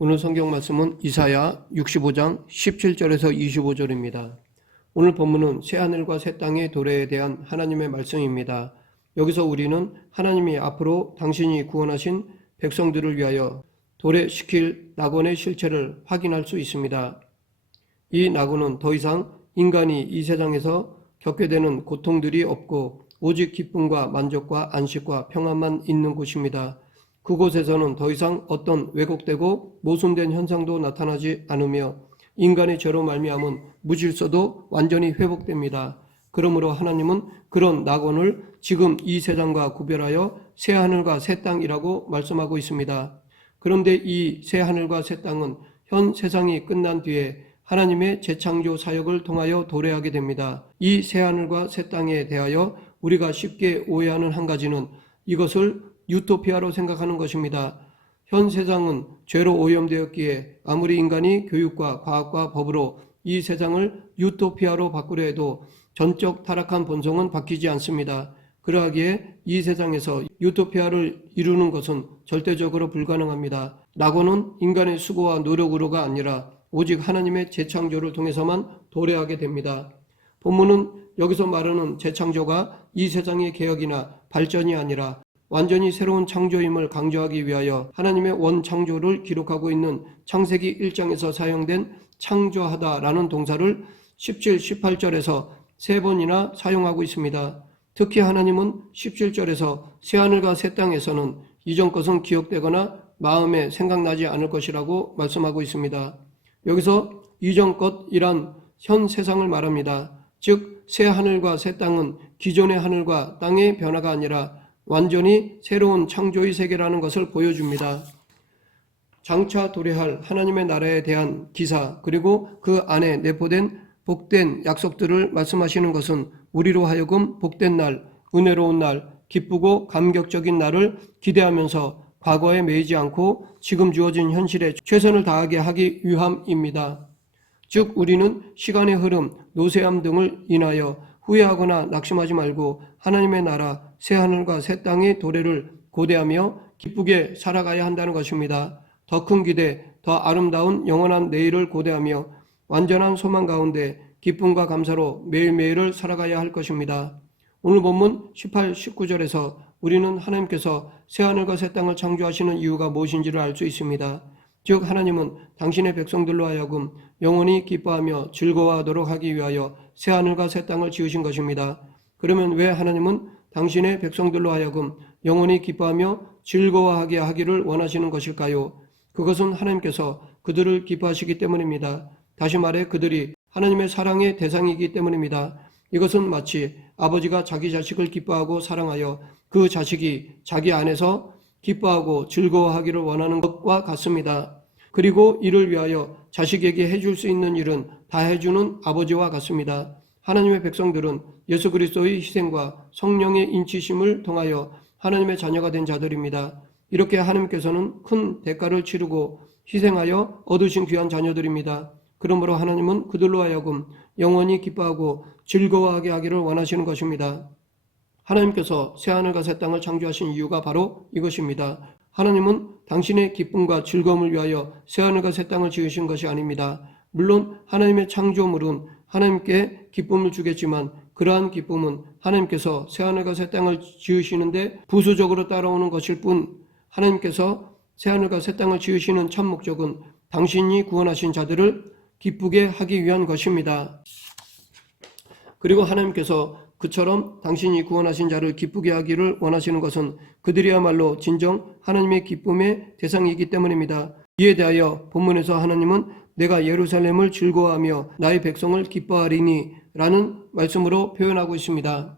오늘 성경 말씀은 이사야 65장 17절에서 25절입니다. 오늘 본문은 새하늘과 새 땅의 도래에 대한 하나님의 말씀입니다. 여기서 우리는 하나님이 앞으로 당신이 구원하신 백성들을 위하여 도래시킬 낙원의 실체를 확인할 수 있습니다. 이 낙원은 더 이상 인간이 이 세상에서 겪게 되는 고통들이 없고 오직 기쁨과 만족과 안식과 평안만 있는 곳입니다. 그곳에서는 더 이상 어떤 왜곡되고 모순된 현상도 나타나지 않으며 인간의 죄로 말미암은 무질서도 완전히 회복됩니다. 그러므로 하나님은 그런 낙원을 지금 이 세상과 구별하여 새 하늘과 새 땅이라고 말씀하고 있습니다. 그런데 이 새 하늘과 새 땅은 현 세상이 끝난 뒤에 하나님의 재창조 사역을 통하여 도래하게 됩니다. 이 새 하늘과 새 땅에 대하여 우리가 쉽게 오해하는 한 가지는 이것을 유토피아로 생각하는 것입니다. 현 세상은 죄로 오염되었기에 아무리 인간이 교육과 과학과 법으로 이 세상을 유토피아로 바꾸려 해도 전적 타락한 본성은 바뀌지 않습니다. 그러하기에 이 세상에서 유토피아를 이루는 것은 절대적으로 불가능합니다. 낙원은 인간의 수고와 노력으로가 아니라 오직 하나님의 재창조를 통해서만 도래하게 됩니다. 본문은 여기서 말하는 재창조가 이 세상의 개혁이나 발전이 아니라 완전히 새로운 창조임을 강조하기 위하여 하나님의 원창조를 기록하고 있는 창세기 1장에서 사용된 창조하다라는 동사를 17, 18절에서 3번이나 사용하고 있습니다. 특히 하나님은 17절에서 새하늘과 새 땅에서는 이전 것은 기억되거나 마음에 생각나지 않을 것이라고 말씀하고 있습니다. 여기서 이전 것이란 현 세상을 말합니다. 즉 새하늘과 새 땅은 기존의 하늘과 땅의 변화가 아니라 완전히 새로운 창조의 세계라는 것을 보여줍니다. 장차 도래할 하나님의 나라에 대한 기사 그리고 그 안에 내포된 복된 약속들을 말씀하시는 것은 우리로 하여금 복된 날, 은혜로운 날, 기쁘고 감격적인 날을 기대하면서 과거에 매이지 않고 지금 주어진 현실에 최선을 다하게 하기 위함입니다. 즉 우리는 시간의 흐름, 노쇠함 등을 인하여 후회하거나 낙심하지 말고 하나님의 나라, 새하늘과 새 땅의 도래를 고대하며 기쁘게 살아가야 한다는 것입니다. 더 큰 기대, 더 아름다운 영원한 내일을 고대하며 완전한 소망 가운데 기쁨과 감사로 매일매일을 살아가야 할 것입니다. 오늘 본문 18, 19절에서 우리는 하나님께서 새하늘과 새 땅을 창조하시는 이유가 무엇인지를 알 수 있습니다. 즉 하나님은 당신의 백성들로 하여금 영원히 기뻐하며 즐거워하도록 하기 위하여 새하늘과 새 땅을 지으신 것입니다. 그러면 왜 하나님은 당신의 백성들로 하여금 영원히 기뻐하며 즐거워하게 하기를 원하시는 것일까요? 그것은 하나님께서 그들을 기뻐하시기 때문입니다. 다시 말해 그들이 하나님의 사랑의 대상이기 때문입니다. 이것은 마치 아버지가 자기 자식을 기뻐하고 사랑하여 그 자식이 자기 안에서 기뻐하고 즐거워하기를 원하는 것과 같습니다. 그리고 이를 위하여 자식에게 해줄 수 있는 일은 다 해주는 아버지와 같습니다. 하나님의 백성들은 예수 그리스도의 희생과 성령의 인치심을 통하여 하나님의 자녀가 된 자들입니다. 이렇게 하나님께서는 큰 대가를 치르고 희생하여 얻으신 귀한 자녀들입니다. 그러므로 하나님은 그들로 하여금 영원히 기뻐하고 즐거워하게 하기를 원하시는 것입니다. 하나님께서 새하늘과 새 땅을 창조하신 이유가 바로 이것입니다. 하나님은 당신의 기쁨과 즐거움을 위하여 새하늘과 새 땅을 지으신 것이 아닙니다. 물론 하나님의 창조물은 하나님께 기쁨을 주겠지만 그러한 기쁨은 하나님께서 새하늘과 새 땅을 지으시는데 부수적으로 따라오는 것일 뿐 하나님께서 새하늘과 새 땅을 지으시는 참 목적은 당신이 구원하신 자들을 기쁘게 하기 위한 것입니다. 그리고 하나님께서 그처럼 당신이 구원하신 자를 기쁘게 하기를 원하시는 것은 그들이야말로 진정 하나님의 기쁨의 대상이기 때문입니다. 이에 대하여 본문에서 하나님은 내가 예루살렘을 즐거워하며 나의 백성을 기뻐하리니 라는 말씀으로 표현하고 있습니다.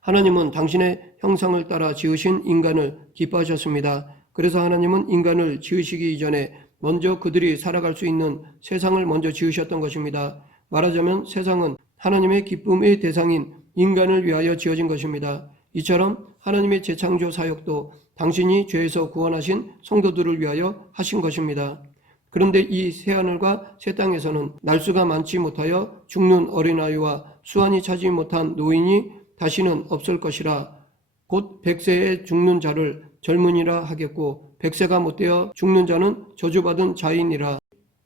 하나님은 당신의 형상을 따라 지으신 인간을 기뻐하셨습니다. 그래서 하나님은 인간을 지으시기 이전에 먼저 그들이 살아갈 수 있는 세상을 먼저 지으셨던 것입니다. 말하자면 세상은 하나님의 기쁨의 대상인 인간을 위하여 지어진 것입니다. 이처럼 하나님의 재창조 사역도 당신이 죄에서 구원하신 성도들을 위하여 하신 것입니다. 그런데 이 새하늘과 새 땅에서는 날수가 많지 못하여 죽는 어린아이와 수완이 차지 못한 노인이 다시는 없을 것이라 곧 100세에 죽는 자를 젊은이라 하겠고 백세가 못되어 죽는 자는 저주받은 자이니라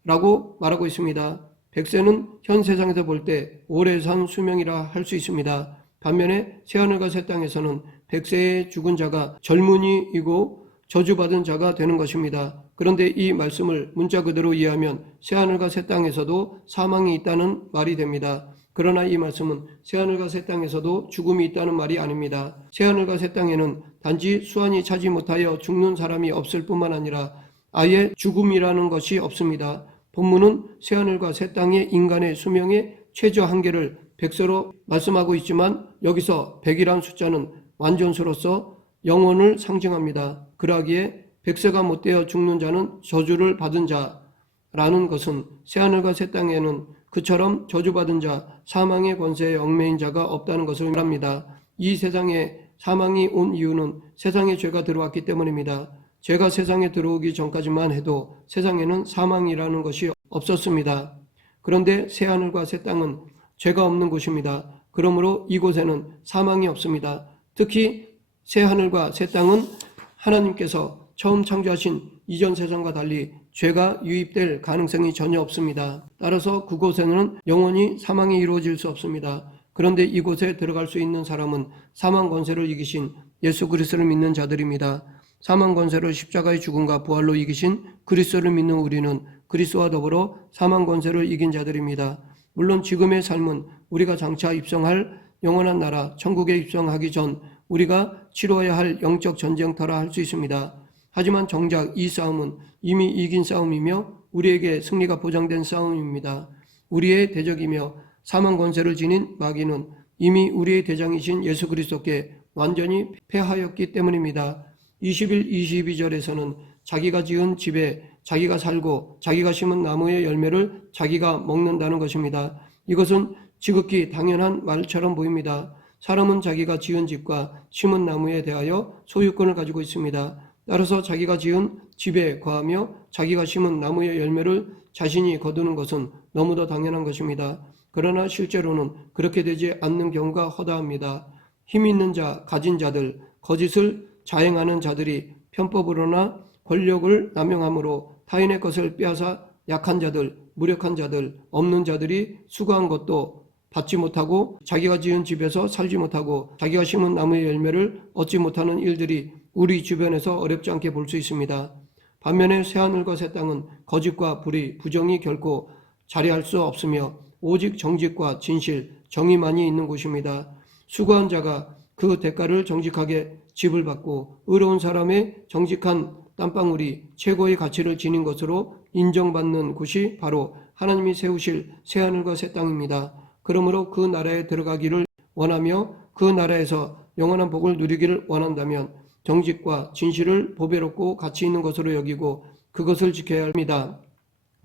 라고 말하고 있습니다. 백세는 현 세상에서 볼 때 오래 산 수명이라 할 수 있습니다. 반면에 새하늘과 새 땅에서는 백세에 죽은 자가 젊은이이고 저주받은 자가 되는 것입니다. 그런데 이 말씀을 문자 그대로 이해하면 새하늘과 새 땅에서도 사망이 있다는 말이 됩니다. 그러나 이 말씀은 새하늘과 새 땅에서도 죽음이 있다는 말이 아닙니다. 새하늘과 새 땅에는 단지 수완이 차지 못하여 죽는 사람이 없을 뿐만 아니라 아예 죽음이라는 것이 없습니다. 본문은 새하늘과 새 땅의 인간의 수명의 최저 한계를 백세로 말씀하고 있지만 여기서 100이란 숫자는 완전수로서 영원을 상징합니다. 그러기에 백세가 못되어 죽는 자는 저주를 받은 자라는 것은 새하늘과 새 땅에는 그처럼 저주받은 자, 사망의 권세에 얽매인 자가 없다는 것을 말합니다. 이 세상에 사망이 온 이유는 세상에 죄가 들어왔기 때문입니다. 죄가 세상에 들어오기 전까지만 해도 세상에는 사망이라는 것이 없었습니다. 그런데 새하늘과 새 땅은 죄가 없는 곳입니다. 그러므로 이곳에는 사망이 없습니다. 특히 새하늘과 새 땅은 하나님께서 처음 창조하신 이전 세상과 달리 죄가 유입될 가능성이 전혀 없습니다. 따라서 그곳에는 영원히 사망이 이루어질 수 없습니다. 그런데 이곳에 들어갈 수 있는 사람은 사망 권세를 이기신 예수 그리스도를 믿는 자들입니다. 사망 권세를 십자가의 죽음과 부활로 이기신 그리스도를 믿는 우리는 그리스도와 더불어 사망 권세를 이긴 자들입니다. 물론 지금의 삶은 우리가 장차 입성할 영원한 나라 천국에 입성하기 전 우리가 치러야 할 영적 전쟁터라 할 수 있습니다. 하지만 정작 이 싸움은 이미 이긴 싸움이며 우리에게 승리가 보장된 싸움입니다. 우리의 대적이며 사망 권세를 지닌 마귀는 이미 우리의 대장이신 예수 그리스도께 완전히 패하였기 때문입니다. 21, 22절에서는 자기가 지은 집에 자기가 살고 자기가 심은 나무의 열매를 자기가 먹는다는 것입니다. 이것은 지극히 당연한 말처럼 보입니다. 사람은 자기가 지은 집과 심은 나무에 대하여 소유권을 가지고 있습니다. 따라서 자기가 지은 집에 거하며 자기가 심은 나무의 열매를 자신이 거두는 것은 너무도 당연한 것입니다. 그러나 실제로는 그렇게 되지 않는 경우가 허다합니다. 힘 있는 자, 가진 자들, 거짓을 자행하는 자들이 편법으로나 권력을 남용함으로 타인의 것을 빼앗아 약한 자들, 무력한 자들, 없는 자들이 수고한 것도 받지 못하고 자기가 지은 집에서 살지 못하고 자기가 심은 나무의 열매를 얻지 못하는 일들이 우리 주변에서 어렵지 않게 볼 수 있습니다. 반면에 새하늘과 새 땅은 거짓과 불의, 부정이 결코 자리할 수 없으며 오직 정직과 진실, 정의만이 있는 곳입니다. 수고한 자가 그 대가를 정직하게 집을 받고 의로운 사람의 정직한 땀방울이 최고의 가치를 지닌 것으로 인정받는 곳이 바로 하나님이 세우실 새하늘과 새 땅입니다. 그러므로 그 나라에 들어가기를 원하며 그 나라에서 영원한 복을 누리기를 원한다면 정직과 진실을 보배롭고 가치 있는 것으로 여기고 그것을 지켜야 합니다.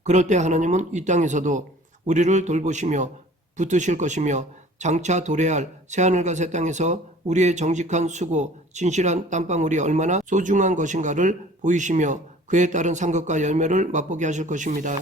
그럴 때 하나님은 이 땅에서도 우리를 돌보시며 붙드실 것이며 장차 도래할 새하늘과 새 땅에서 우리의 정직한 수고, 진실한 땀방울이 얼마나 소중한 것인가를 보이시며 그에 따른 상급과 열매를 맛보게 하실 것입니다.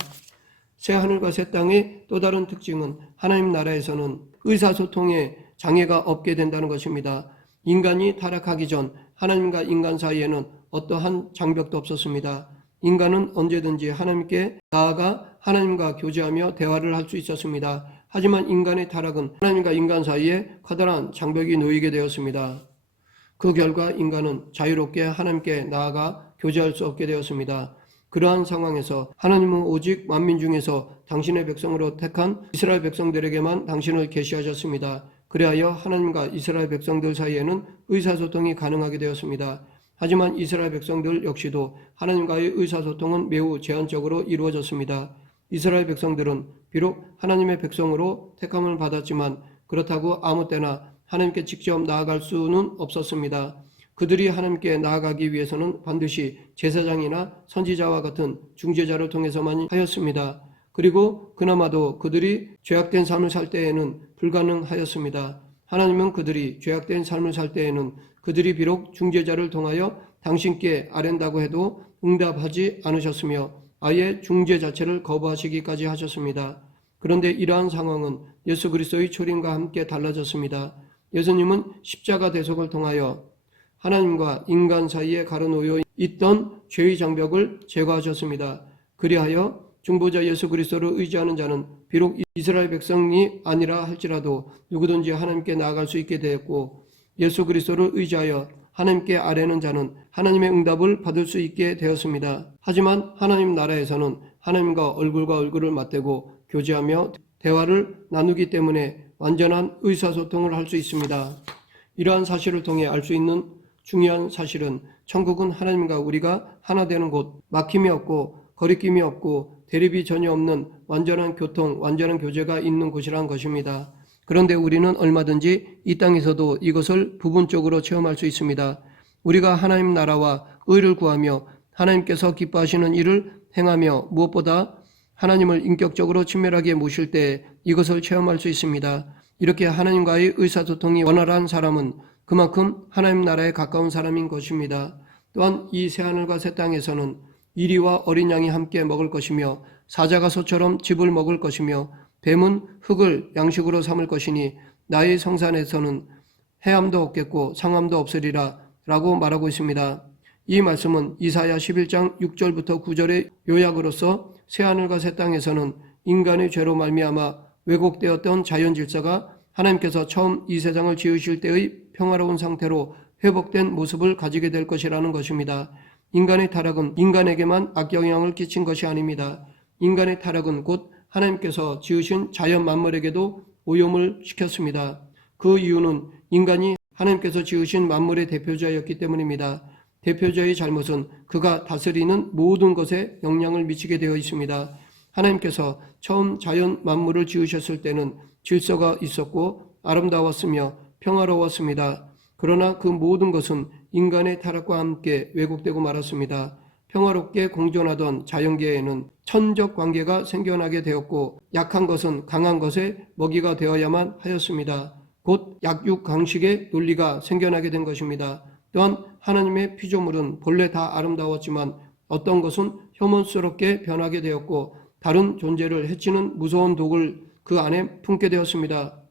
새하늘과 새 땅의 또 다른 특징은 하나님 나라에서는 의사소통에 장애가 없게 된다는 것입니다. 인간이 타락하기 전 하나님과 인간 사이에는 어떠한 장벽도 없었습니다. 인간은 언제든지 하나님께 나아가 하나님과 교제하며 대화를 할 수 있었습니다. 하지만 인간의 타락은 하나님과 인간 사이에 커다란 장벽이 놓이게 되었습니다. 그 결과 인간은 자유롭게 하나님께 나아가 교제할 수 없게 되었습니다. 그러한 상황에서 하나님은 오직 만민 중에서 당신의 백성으로 택한 이스라엘 백성들에게만 당신을 계시하셨습니다. 그리하여 하나님과 이스라엘 백성들 사이에는 의사소통이 가능하게 되었습니다. 하지만 이스라엘 백성들 역시도 하나님과의 의사소통은 매우 제한적으로 이루어졌습니다. 이스라엘 백성들은 비록 하나님의 백성으로 택함을 받았지만 그렇다고 아무 때나 하나님께 직접 나아갈 수는 없었습니다. 그들이 하나님께 나아가기 위해서는 반드시 제사장이나 선지자와 같은 중재자를 통해서만 하였습니다. 그리고 그나마도 그들이 죄악된 삶을 살 때에는 불가능하였습니다. 하나님은 그들이 죄악된 삶을 살 때에는 그들이 비록 중재자를 통하여 당신께 아랜다고 해도 응답하지 않으셨으며 아예 중재 자체를 거부하시기까지 하셨습니다. 그런데 이러한 상황은 예수 그리스도의 초림과 함께 달라졌습니다. 예수님은 십자가 대속을 통하여 하나님과 인간 사이에 가로놓여 있던 죄의 장벽을 제거하셨습니다. 그리하여 중보자 예수 그리스도를 의지하는 자는 비록 이스라엘 백성이 아니라 할지라도 누구든지 하나님께 나아갈 수 있게 되었고, 예수 그리스도를 의지하여 하나님께 아뢰는 자는 하나님의 응답을 받을 수 있게 되었습니다. 하지만 하나님 나라에서는 하나님과 얼굴과 얼굴을 맞대고 교제하며 대화를 나누기 때문에 완전한 의사소통을 할 수 있습니다. 이러한 사실을 통해 알 수 있는 중요한 사실은 천국은 하나님과 우리가 하나 되는 곳, 막힘이 없고 거리낌이 없고 대립이 전혀 없는 완전한 교통, 완전한 교제가 있는 곳이란 것입니다. 그런데 우리는 얼마든지 이 땅에서도 이것을 부분적으로 체험할 수 있습니다. 우리가 하나님 나라와 의를 구하며 하나님께서 기뻐하시는 일을 행하며 무엇보다 하나님을 인격적으로 친밀하게 모실 때 이것을 체험할 수 있습니다. 이렇게 하나님과의 의사소통이 원활한 사람은 그만큼 하나님 나라에 가까운 사람인 것입니다. 또한 이 새하늘과 새 땅에서는 이리와 어린 양이 함께 먹을 것이며 사자가 소처럼 즙을 먹을 것이며 뱀은 흙을 양식으로 삼을 것이니 나의 성산에서는 해함도 없겠고 상함도 없으리라 라고 말하고 있습니다. 이 말씀은 이사야 11장 6절부터 9절의 요약으로서 새하늘과 새 땅에서는 인간의 죄로 말미암아 왜곡되었던 자연 질서가 하나님께서 처음 이 세상을 지으실 때의 평화로운 상태로 회복된 모습을 가지게 될 것이라는 것입니다. 인간의 타락은 인간에게만 악영향을 끼친 것이 아닙니다. 인간의 타락은 곧 하나님께서 지으신 자연 만물에게도 오염을 시켰습니다. 그 이유는 인간이 하나님께서 지으신 만물의 대표자였기 때문입니다. 대표자의 잘못은 그가 다스리는 모든 것에 영향을 미치게 되어 있습니다. 하나님께서 처음 자연 만물을 지으셨을 때는 질서가 있었고 아름다웠으며 평화로웠습니다. 그러나 그 모든 것은 인간의 타락과 함께 왜곡되고 말았습니다. 평화롭게 공존하던 자연계에는 천적 관계가 생겨나게 되었고 약한 것은 강한 것의 먹이가 되어야만 하였습니다. 곧 약육강식의 논리가 생겨나게 된 것입니다. 또한 하나님의 피조물은 본래 다 아름다웠지만 어떤 것은 혐오스럽게 변하게 되었고 다른 존재를 해치는 무서운 독을 그 안에 품게 되었습니다.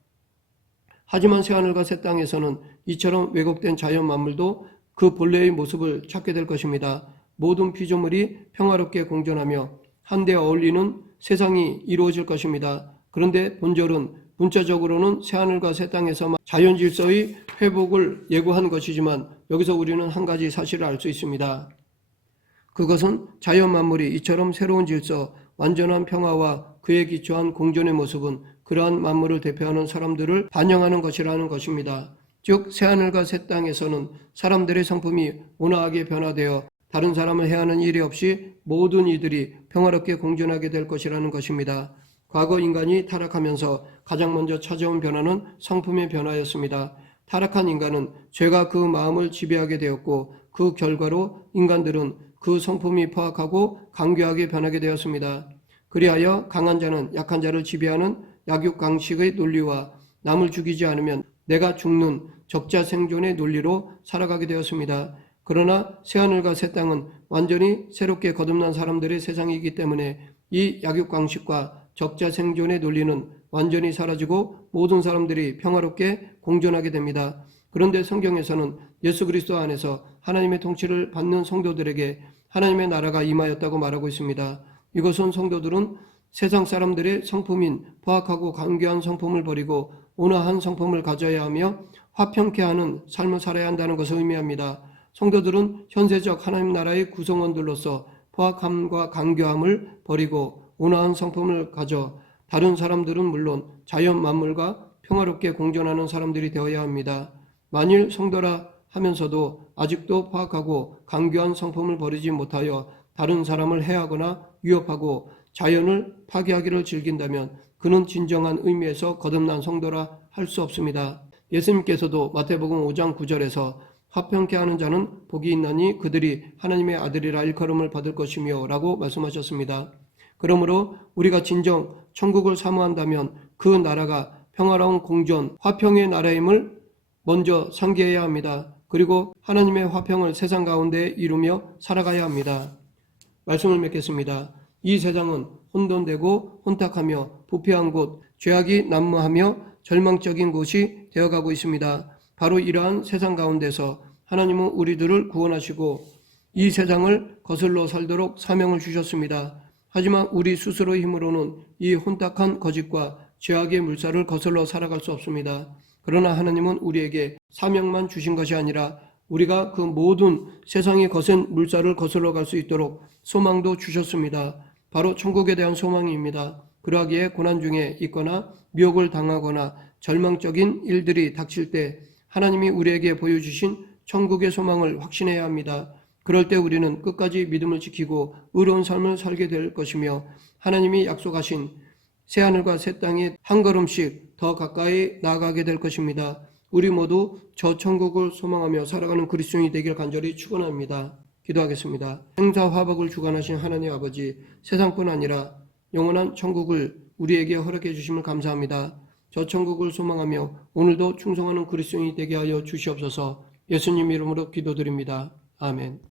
하지만 새하늘과 새 땅에서는 이처럼 왜곡된 자연 만물도 그 본래의 모습을 찾게 될 것입니다. 모든 피조물이 평화롭게 공존하며 한데 어울리는 세상이 이루어질 것입니다. 그런데 본절은 문자적으로는 새하늘과 새 땅에서만 자연 질서의 회복을 예고한 것이지만 여기서 우리는 한 가지 사실을 알 수 있습니다. 그것은 자연 만물이 이처럼 새로운 질서, 완전한 평화와 그에 기초한 공존의 모습은 그러한 만물을 대표하는 사람들을 반영하는 것이라는 것입니다. 즉 새하늘과 새 땅에서는 사람들의 성품이 온화하게 변화되어 다른 사람을 해하는 일이 없이 모든 이들이 평화롭게 공존하게 될 것이라는 것입니다. 과거 인간이 타락하면서 가장 먼저 찾아온 변화는 성품의 변화였습니다. 타락한 인간은 죄가 그 마음을 지배하게 되었고 그 결과로 인간들은 그 성품이 포악하고 강교하게 변하게 되었습니다. 그리하여 강한 자는 약한 자를 지배하는 약육강식의 논리와 남을 죽이지 않으면 내가 죽는 적자생존의 논리로 살아가게 되었습니다. 그러나 새하늘과 새 땅은 완전히 새롭게 거듭난 사람들의 세상이기 때문에 이 약육강식과 적자생존의 논리는 완전히 사라지고 모든 사람들이 평화롭게 공존하게 됩니다. 그런데 성경에서는 예수 그리스도 안에서 하나님의 통치를 받는 성도들에게 하나님의 나라가 임하였다고 말하고 있습니다. 이것은 성도들은 세상 사람들의 성품인 포악하고 강교한 성품을 버리고 온화한 성품을 가져야 하며 화평케 하는 삶을 살아야 한다는 것을 의미합니다. 성도들은 현세적 하나님 나라의 구성원들로서 포악함과 강교함을 버리고 온화한 성품을 가져 다른 사람들은 물론 자연 만물과 평화롭게 공존하는 사람들이 되어야 합니다. 만일 성도라 하면서도 아직도 포악하고 강교한 성품을 버리지 못하여 다른 사람을 해하거나 위협하고 자연을 파괴하기를 즐긴다면 그는 진정한 의미에서 거듭난 성도라 할 수 없습니다. 예수님께서도 마태복음 5장 9절에서 화평케 하는 자는 복이 있나니 그들이 하나님의 아들이라 일컬음을 받을 것이며 라고 말씀하셨습니다. 그러므로 우리가 진정 천국을 사모한다면 그 나라가 평화로운 공존, 화평의 나라임을 먼저 상기해야 합니다. 그리고 하나님의 화평을 세상 가운데 이루며 살아가야 합니다. 말씀을 맺겠습니다. 이 세상은 혼돈되고 혼탁하며 부패한 곳, 죄악이 난무하며 절망적인 곳이 되어가고 있습니다. 바로 이러한 세상 가운데서 하나님은 우리들을 구원하시고 이 세상을 거슬러 살도록 사명을 주셨습니다. 하지만 우리 스스로의 힘으로는 이 혼탁한 거짓과 죄악의 물살을 거슬러 살아갈 수 없습니다. 그러나 하나님은 우리에게 사명만 주신 것이 아니라 우리가 그 모든 세상의 거센 물살을 거슬러 갈 수 있도록 소망도 주셨습니다. 바로 천국에 대한 소망입니다. 그러하기에 고난 중에 있거나 미혹을 당하거나 절망적인 일들이 닥칠 때 하나님이 우리에게 보여주신 천국의 소망을 확신해야 합니다. 그럴 때 우리는 끝까지 믿음을 지키고 의로운 삶을 살게 될 것이며 하나님이 약속하신 새하늘과 새 땅에 한 걸음씩 더 가까이 나아가게 될 것입니다. 우리 모두 저 천국을 소망하며 살아가는 그리스도인이 되길 간절히 축원합니다. 기도하겠습니다. 생사화복을 주관하신 하나님 아버지, 세상뿐 아니라 영원한 천국을 우리에게 허락해 주심을 감사합니다. 저 천국을 소망하며 오늘도 충성하는 그리스도인이 되게 하여 주시옵소서. 예수님 이름으로 기도드립니다. 아멘.